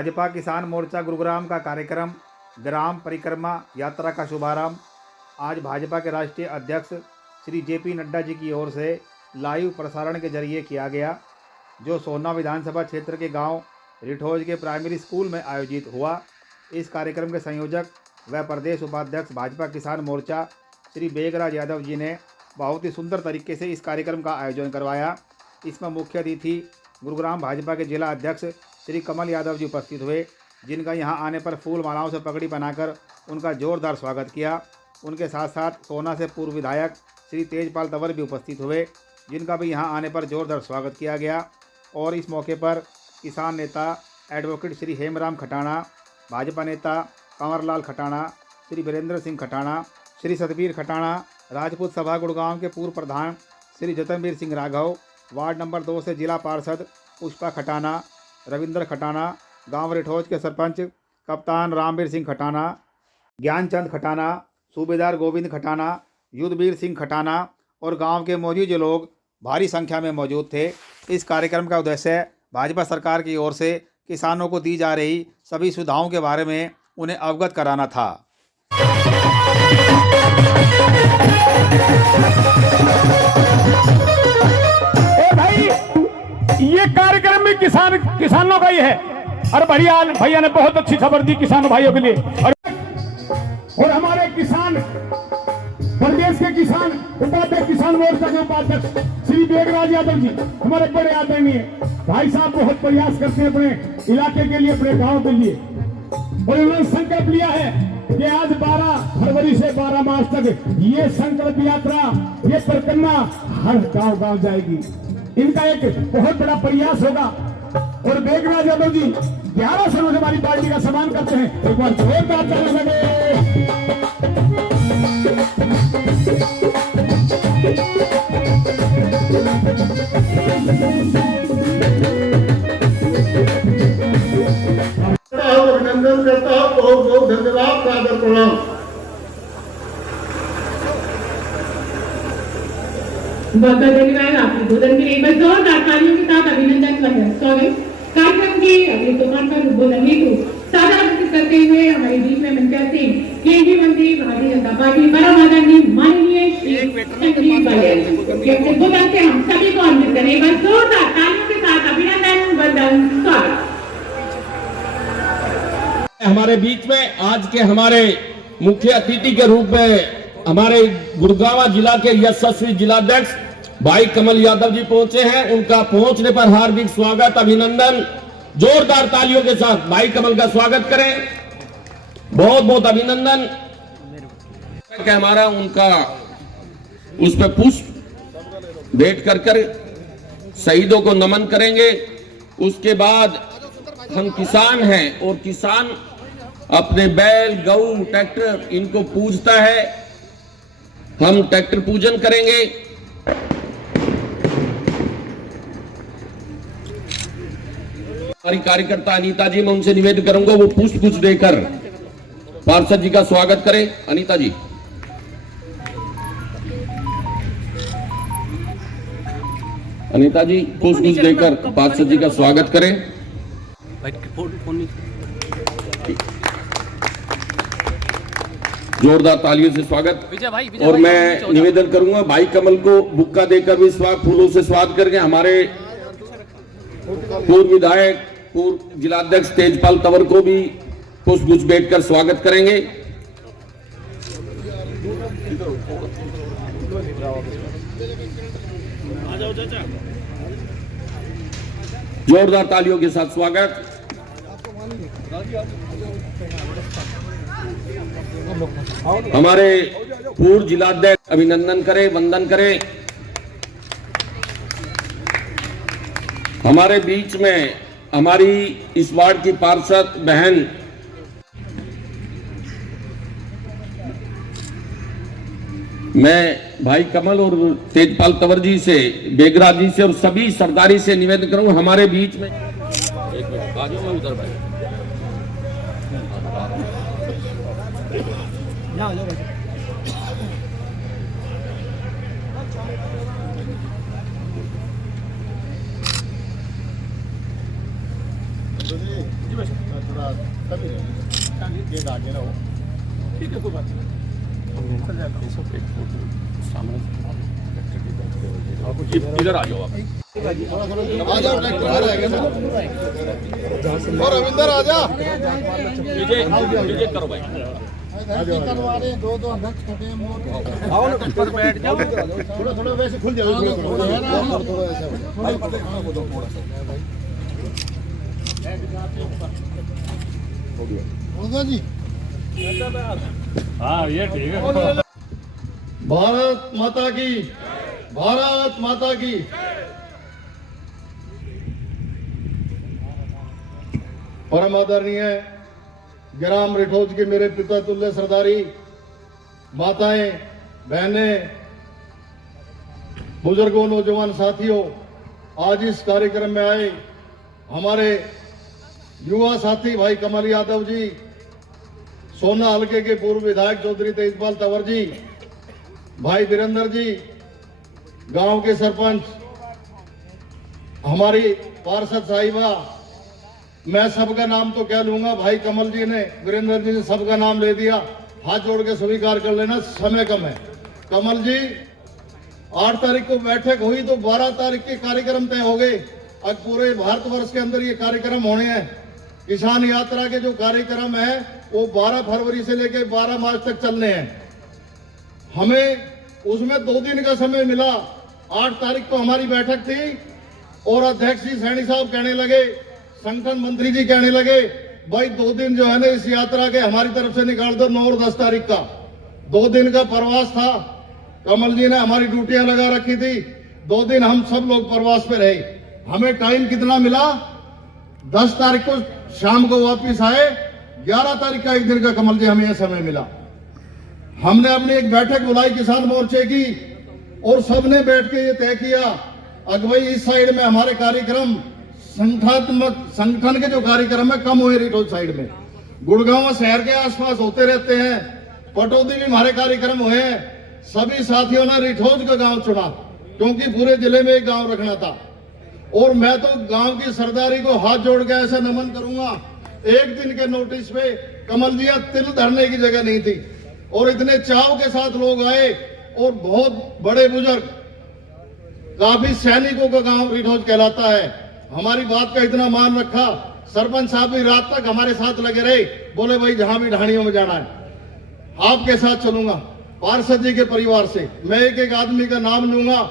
भाजपा किसान मोर्चा गुरुग्राम का कार्यक्रम ग्राम परिक्रमा यात्रा का शुभारंभ आज भाजपा के राष्ट्रीय अध्यक्ष श्री जेपी नड्डा जी की ओर से लाइव प्रसारण के जरिए किया गया, जो सोना विधानसभा क्षेत्र के गांव रिठोज के प्राइमरी स्कूल में आयोजित हुआ। इस कार्यक्रम के संयोजक व प्रदेश उपाध्यक्ष भाजपा किसान मोर्चा श्री बेगराज यादव जी ने बहुत ही सुंदर तरीके से इस कार्यक्रम का आयोजन करवाया। इसमें मुख्य अतिथि गुरुग्राम भाजपा के जिला अध्यक्ष श्री कमल यादव जी उपस्थित हुए, जिनका यहां आने पर फूल मालाओं से पगड़ी बनाकर उनका जोरदार स्वागत किया। उनके साथ साथ सोना से पूर्व विधायक श्री तेजपाल तंवर भी उपस्थित हुए, जिनका भी यहां आने पर जोरदार स्वागत किया गया। और इस मौके पर किसान नेता एडवोकेट श्री हेमराम खटाणा, भाजपा नेता कंवरलाल खटाणा, श्री वीरेंद्र सिंह खटाणा, श्री सतबीर खटाणा, राजपूत सभा गुड़गांव के पूर्व प्रधान श्री जतनवीर सिंह राघव, वार्ड नंबर 2 से जिला पार्षद पुष्पा खटाणा, रविंद्र खटाणा, गांव रिठोज के सरपंच कप्तान रामवीर सिंह खटाणा, ज्ञानचंद खटाणा, सूबेदार गोविंद खटाणा, युद्धवीर सिंह खटाणा और गांव के मौजूद लोग भारी संख्या में मौजूद थे। इस कार्यक्रम का उद्देश्य भाजपा सरकार की ओर से किसानों को दी जा रही सभी सुविधाओं के बारे में उन्हें अवगत कराना था। भाई, ये कार्यक्रम भी किसानों का ही है। और भैया ने बहुत अच्छी खबर दी किसान भाइयों के लिए। और हमारे किसान प्रदेश के किसान उपाध्यक्ष किसान मोर्चा के उपाध्यक्ष श्री बेगराज यादव जी हमारे बड़े आदरणीय भाई साहब बहुत प्रयास करते हैं अपने इलाके के लिए, अपने गांव के लिए। और उन्होंने संकल्प लिया है कि आज 12 फरवरी से 12 मार्च तक ये संकल्प यात्रा, ये परिक्रमा हर गांव जाएगी। इनका एक बहुत बड़ा प्रयास होगा। और बेगराज यादव जी 11 सालों से हमारी पार्टी का सम्मान करते हैं। एक बार जोरदार ताली लगे। अभिनंदन करता हूँ, बहुत बहुत धन्यवाद, सादर प्रणाम। बहुत बहुत धन्यवाद आपके उद्बोधन के लिए। बस जोरदार तालियों के साथ अभिनंदन का स्वागत। कार्यक्रम के अगले तूफान पर उद्बोधन हेतु सादर आमंत्रित करते हुए हमारे बीच में मंचा से केंद्रीय मंत्री भारतीय जनता पार्टी परम आदरणीय माननीय श्री संजीव बालियान के उद्बोधन से हम सभी को आमंत्रित करें। बस जोरदार तालियों के साथ अभिनंदन, वंदन, स्वागत। हमारे बीच में आज के हमारे मुख्य अतिथि के रूप में हमारे गुड़गांव जिला के यशस्वी जिलाध्यक्ष भाई कमल यादव जी पहुंचे हैं। उनका पहुंचने पर हार्दिक स्वागत, अभिनंदन। जोरदार तालियों के साथ भाई कमल का स्वागत करें। बहुत बहुत अभिनंदन। हमारा उनका उस पर पुष्प भेंट कर शहीदों को नमन करेंगे। उसके बाद हम किसान हैं और किसान अपने बैल, गऊ, ट्रैक्टर इनको पूजता है। हम ट्रैक्टर पूजन करेंगे। हमारी कार्यकर्ता अनीता जी, मैं उनसे निवेदन करूंगा वो पुष्प कुछ देकर पार्षद जी का स्वागत करें। अनीता जी, अनीता जी पुष्प कुछ देकर पार्षद जी का स्वागत करें। जोरदार तालियों से स्वागत। और मैं निवेदन करूंगा भाई कमल को बुक्का देकर भी फूलों से स्वागत करके हमारे पूर्व विधायक, पूर्व जिलाध्यक्ष तेजपाल तंवर को भी पुष्पगुच्छ भेंटकर स्वागत करेंगे। जोरदार तालियों के साथ स्वागत। हमारे पूर्व जिलाध्यक्ष अभिनंदन करें, वंदन करें। हमारे बीच में हमारी इस वार्ड की पार्षद बहन मैं भाई कमल और तेजपाल तंवर जी से, बेगराज जी से और सभी सरदारी से निवेदन करूंगा हमारे बीच में एक मिनट आ जाओ, मैं उधर भाई इधर आ जाओ आप। और रविंदर आजा विजय करो भाई। करवा रहे दो अध्यक्ष खड़े हैं आओ ना पर बैठ जाओ थोड़ा वैसे खुल जाओ थोड़ा ऐसा होगा जी। हाँ ये ठीक है। भारत माता की, भारत माता की। परम आदरणीय ग्राम रिठौज के मेरे पिता तुल्य सरदारी, माताएं, बहनें, बुजुर्गों, नौजवान साथियों, आज इस कार्यक्रम में आए हमारे युवा साथी भाई कमल यादव जी, सोना हलके के पूर्व विधायक चौधरी तेजपाल तंवर जी, भाई वीरेंद्र जी, गांव के सरपंच, हमारी पार्षद साहिबा, मैं सबका नाम तो क्या लूंगा, भाई कमल जी ने, वीरेंद्र जी ने सबका नाम ले दिया, हाथ जोड़ के स्वीकार कर लेना, समय कम है। कमल जी 8 तारीख को बैठक हुई तो 12 तारीख के कार्यक्रम तय हो गए। अब पूरे भारतवर्ष के अंदर ये कार्यक्रम होने हैं। किसान यात्रा के जो कार्यक्रम है वो 12 फरवरी से लेकर 12 मार्च तक चलने हैं। हमें उसमें 2 दिन का समय मिला। 8 तारीख को हमारी बैठक थी और अध्यक्ष जी सैनी साहब कहने लगे, संगठन मंत्री जी कहने लगे, भाई 2 दिन जो है ना इस यात्रा के हमारी तरफ से निकाल दो। 9 और 10 तारीख का 2 दिन का प्रवास था। कमल जी ने हमारी ड्यूटियां लगा रखी थी। 2 दिन हम सब लोग प्रवास पे रहे। हमें टाइम कितना मिला? 10 तारीख को शाम को वापिस आए। 11 तारीख का 1 दिन का कमल जी हमें यह समय मिला। हमने अपनी एक बैठक बुलाई किसान मोर्चे की और सबने बैठ के ये तय किया, अगुवाई इस साइड में हमारे कार्यक्रम संगठनात्मक संगठन के जो कार्यक्रम है कम हुए रिठौज साइड में। गुड़गांव शहर के आसपास होते रहते हैं, पटौदी में हमारे कार्यक्रम हुए हैं। सभी साथियों ने रिठौज का गांव चुना क्योंकि पूरे जिले में एक गांव रखना था। और मैं तो गांव की सरदारी को हाथ जोड़ के ऐसा नमन करूंगा, 1 दिन के नोटिस पे कमल जी तिल धरने की जगह नहीं थी और इतने चाव के साथ लोग आए और बहुत बड़े बुजुर्ग, काफी सैनिकों का गांव रिठौज कहलाता है। हमारी बात का इतना मान रखा। सरपंच साहब भी रात तक हमारे साथ लगे रहे, बोले भाई जहां भी ढाणियों में जाना है आपके साथ चलूंगा। पार्षद जी के परिवार से मैं एक आदमी का नाम लूंगा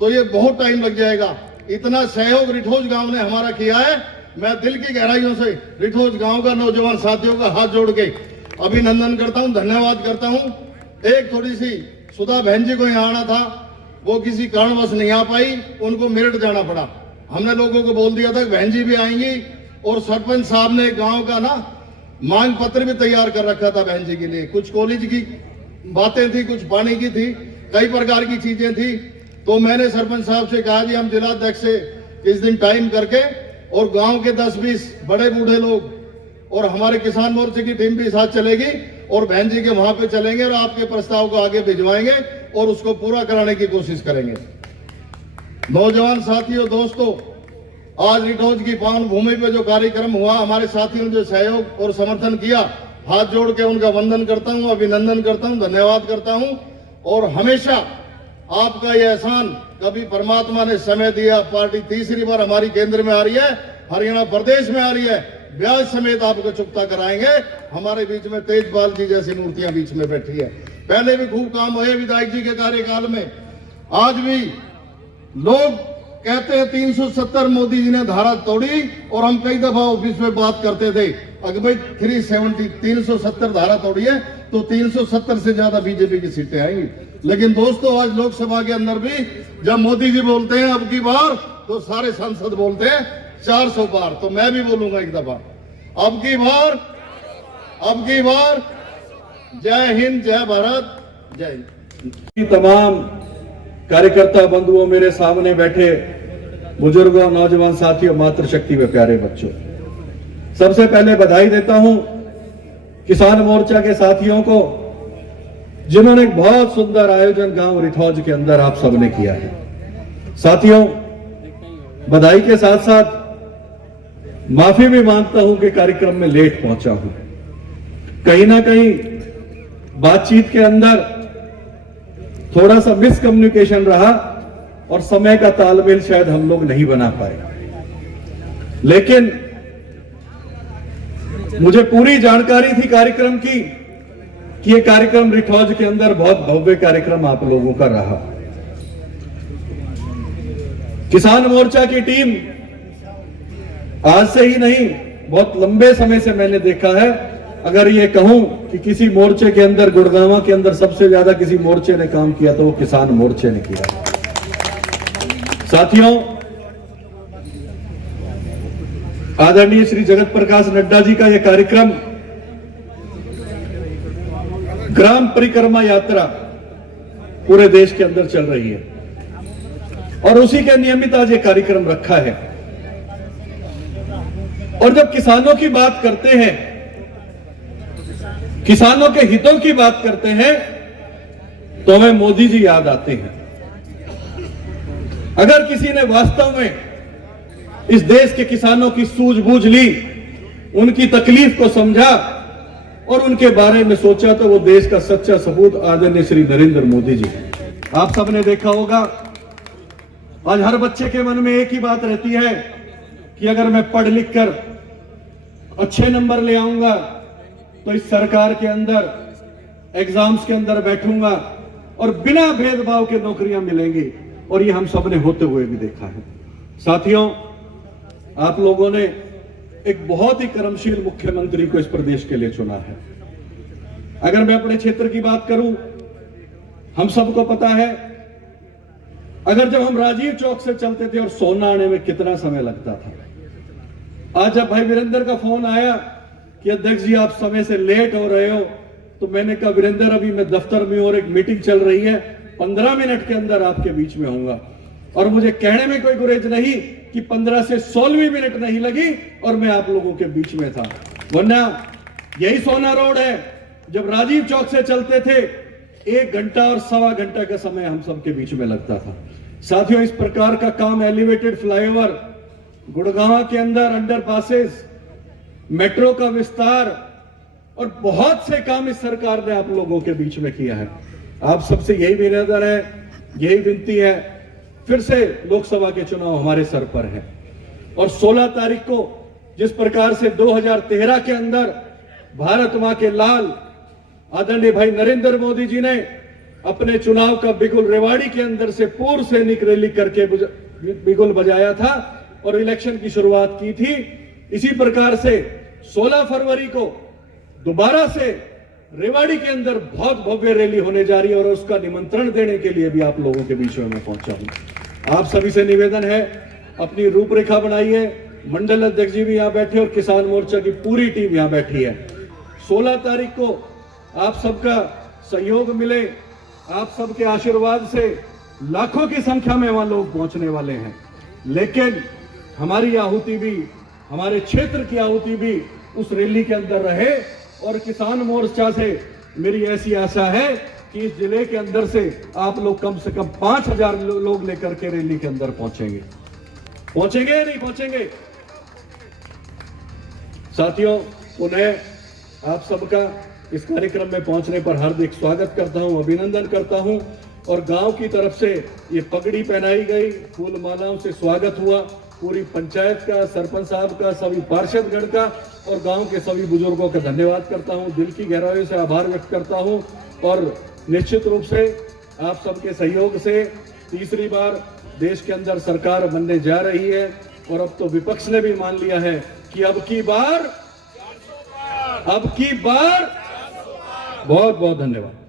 तो ये बहुत टाइम लग जाएगा। इतना सहयोग रिठौज गांव ने हमारा किया है। मैं दिल की गहराइयों से रिठौज गांव का नौजवान साथियों का हाथ जोड़ के अभिनंदन करता हूं, धन्यवाद करता हूं। एक थोड़ी सी सुधा बहन जी को यहाँ आना था, वो किसी कारणवश नहीं आ पाई, उनको मेरठ जाना पड़ा। हमने लोगों को बोल दिया था कि बहन जी भी आएंगी और सरपंच साहब ने गांव का ना मांग पत्र भी तैयार कर रखा था बहन जी के लिए। कुछ कॉलेज की बातें थी, कुछ पानी की थी, कई प्रकार की चीजें थी। तो मैंने सरपंच साहब से कहा जी हम जिलाध्यक्ष से इस दिन टाइम करके और गांव के 10-20 बड़े बूढ़े लोग और हमारे किसान मोर्चे की टीम भी साथ चलेगी और बहन जी के वहां पे चलेंगे और आपके प्रस्ताव को आगे भिजवाएंगे और उसको पूरा कराने की कोशिश करेंगे। नौजवान साथियों, दोस्तों, आज रिठौज की पावन भूमि पे जो कार्यक्रम हुआ, हमारे साथियों ने जो सहयोग और समर्थन किया, हाथ जोड़ के उनका वंदन करता हूं, अभिनंदन करता हूं, धन्यवाद करता हूं। और हमेशा आपका यह एहसान, कभी परमात्मा ने समय दिया, पार्टी तीसरी बार हमारी केंद्र में आ रही है, हरियाणा प्रदेश में आ रही है, ब्याज समेत आपको चुकता कराएंगे। हमारे बीच में तेजपाल जी जैसी मूर्तियां बीच में बैठी है। पहले भी खूब काम हुए विधायक जी के कार्यकाल में। आज भी लोग कहते हैं 370 मोदी जी ने धारा तोड़ी और हम कई दफा ऑफिस में बात करते थे अगर भाई 370 धारा तोड़ी है तो 370 से ज्यादा बीजेपी की सीटें आएंगी। लेकिन दोस्तों, आज लोकसभा के अंदर भी जब मोदी जी बोलते हैं अब की बार, तो सारे सांसद बोलते हैं 400 बार। तो मैं भी बोलूंगा एक दफा, अब की बार। जय हिंद, जय भारत, जय हिंद। तमाम कार्यकर्ता बंधुओं, मेरे सामने बैठे बुजुर्गों, नौजवान साथियों, मातृशक्ति व प्यारे बच्चों, सबसे पहले बधाई देता हूं किसान मोर्चा के साथियों को, जिन्होंने एक बहुत सुंदर आयोजन गांव रिठौज के अंदर आप सबने किया है। साथियों, बधाई के साथ साथ माफी भी मांगता हूं कि कार्यक्रम में लेट पहुंचा हूं। कहीं ना कहीं बातचीत के अंदर थोड़ा सा मिसकम्युनिकेशन रहा और समय का तालमेल शायद हम लोग नहीं बना पाए, लेकिन मुझे पूरी जानकारी थी कार्यक्रम की कि ये कार्यक्रम रिठौज के अंदर बहुत भव्य कार्यक्रम आप लोगों का रहा। किसान मोर्चा की टीम आज से ही नहीं, बहुत लंबे समय से मैंने देखा है। अगर ये कहूं कि किसी मोर्चे के अंदर, गुड़गांव के अंदर सबसे ज्यादा किसी मोर्चे ने काम किया तो वो किसान मोर्चे ने किया। साथियों, आदरणीय श्री जगत प्रकाश नड्डा जी का यह कार्यक्रम ग्राम परिक्रमा यात्रा पूरे देश के अंदर चल रही है और उसी के नियमित आज ये कार्यक्रम रखा है। और जब किसानों की बात करते हैं, किसानों के हितों की बात करते हैं, तो हमें मोदी जी याद आते हैं। अगर किसी ने वास्तव में इस देश के किसानों की सूझबूझ ली, उनकी तकलीफ को समझा और उनके बारे में सोचा, तो वो देश का सच्चा सबूत आदरणीय श्री नरेंद्र मोदी जी। आप सबने देखा होगा, आज हर बच्चे के मन में एक ही बात रहती है कि अगर मैं पढ़ लिख कर अच्छे नंबर ले आऊंगा तो इस सरकार के अंदर, एग्जाम्स के अंदर बैठूंगा और बिना भेदभाव के नौकरियां मिलेंगी। और ये हम सब ने होते हुए भी देखा है। साथियों, आप लोगों ने एक बहुत ही कर्मशील मुख्यमंत्री को इस प्रदेश के लिए चुना है। अगर मैं अपने क्षेत्र की बात करूं, हम सबको पता है, अगर जब हम राजीव चौक से चलते थे और सोना आने में कितना समय लगता था, आज जब भाई वीरेंद्र का फोन आया कि अध्यक्ष जी आप समय से लेट हो रहे हो, तो मैंने कहा वीरेंद्र अभी मैं दफ्तर में और एक मीटिंग चल रही है, 15 मिनट के अंदर आपके बीच में होऊंगा। और मुझे कहने में कोई गुरेज नहीं कि 15 से 16 मिनट नहीं लगी और मैं आप लोगों के बीच में था। वरना यही सोना रोड है, जब राजीव चौक से चलते थे 1 घंटा और सवा घंटा का समय हम सबके बीच में लगता था। साथियों, इस प्रकार का काम, एलिवेटेड फ्लाईओवर, गुड़गांव के अंदर अंडरपासेस, मेट्रो का विस्तार और बहुत से काम इस सरकार ने आप लोगों के बीच में किया है। आप सबसे यही निवेदन है, यही विनती है, फिर से लोकसभा के चुनाव हमारे सर पर है और 16 तारीख को जिस प्रकार से 2013 के अंदर भारत मां के लाल आदरणीय भाई नरेंद्र मोदी जी ने अपने चुनाव का बिगुल रेवाड़ी के अंदर से पूर्व सैनिक रैली करके बिगुल बजाया था और इलेक्शन की शुरुआत की थी, इसी प्रकार से 16 फरवरी को दोबारा से रेवाड़ी के अंदर बहुत भव्य रैली होने जा रही है और उसका निमंत्रण देने के लिए भी आप लोगों के बीच में मैं पहुंचा हूं। आप सभी से निवेदन है, अपनी रूपरेखा बनाइए। मंडल अध्यक्ष जी भी यहां बैठे और किसान मोर्चा की पूरी टीम यहां बैठी है। 16 तारीख को आप सबका सहयोग मिले, आप सबके आशीर्वाद से लाखों की संख्या में वहां लोग पहुंचने वाले हैं। लेकिन हमारी आहुति भी, हमारे क्षेत्र की आहुति भी उस रैली के अंदर रहे और किसान मोर्चा से मेरी ऐसी आशा है कि इस जिले के अंदर से आप लोग कम से कम 5000 लोग लेकर के रैली के अंदर पहुंचेंगे। पहुंचेंगे या नहीं पहुंचेंगे? साथियों, पुनः आप सबका इस कार्यक्रम में पहुंचने पर हार्दिक स्वागत करता हूं, अभिनंदन करता हूं। और गांव की तरफ से ये पगड़ी पहनाई गई, फूल मालाओं से स्वागत हुआ। पूरी पंचायत का, सरपंच साहब का, सभी पार्षदगण का और गांव के सभी बुजुर्गों का धन्यवाद करता हूं, दिल की गहराई से आभार व्यक्त करता हूं। और निश्चित रूप से आप सबके सहयोग से तीसरी बार देश के अंदर सरकार बनने जा रही है और अब तो विपक्ष ने भी मान लिया है कि अब की बार बहुत बहुत धन्यवाद।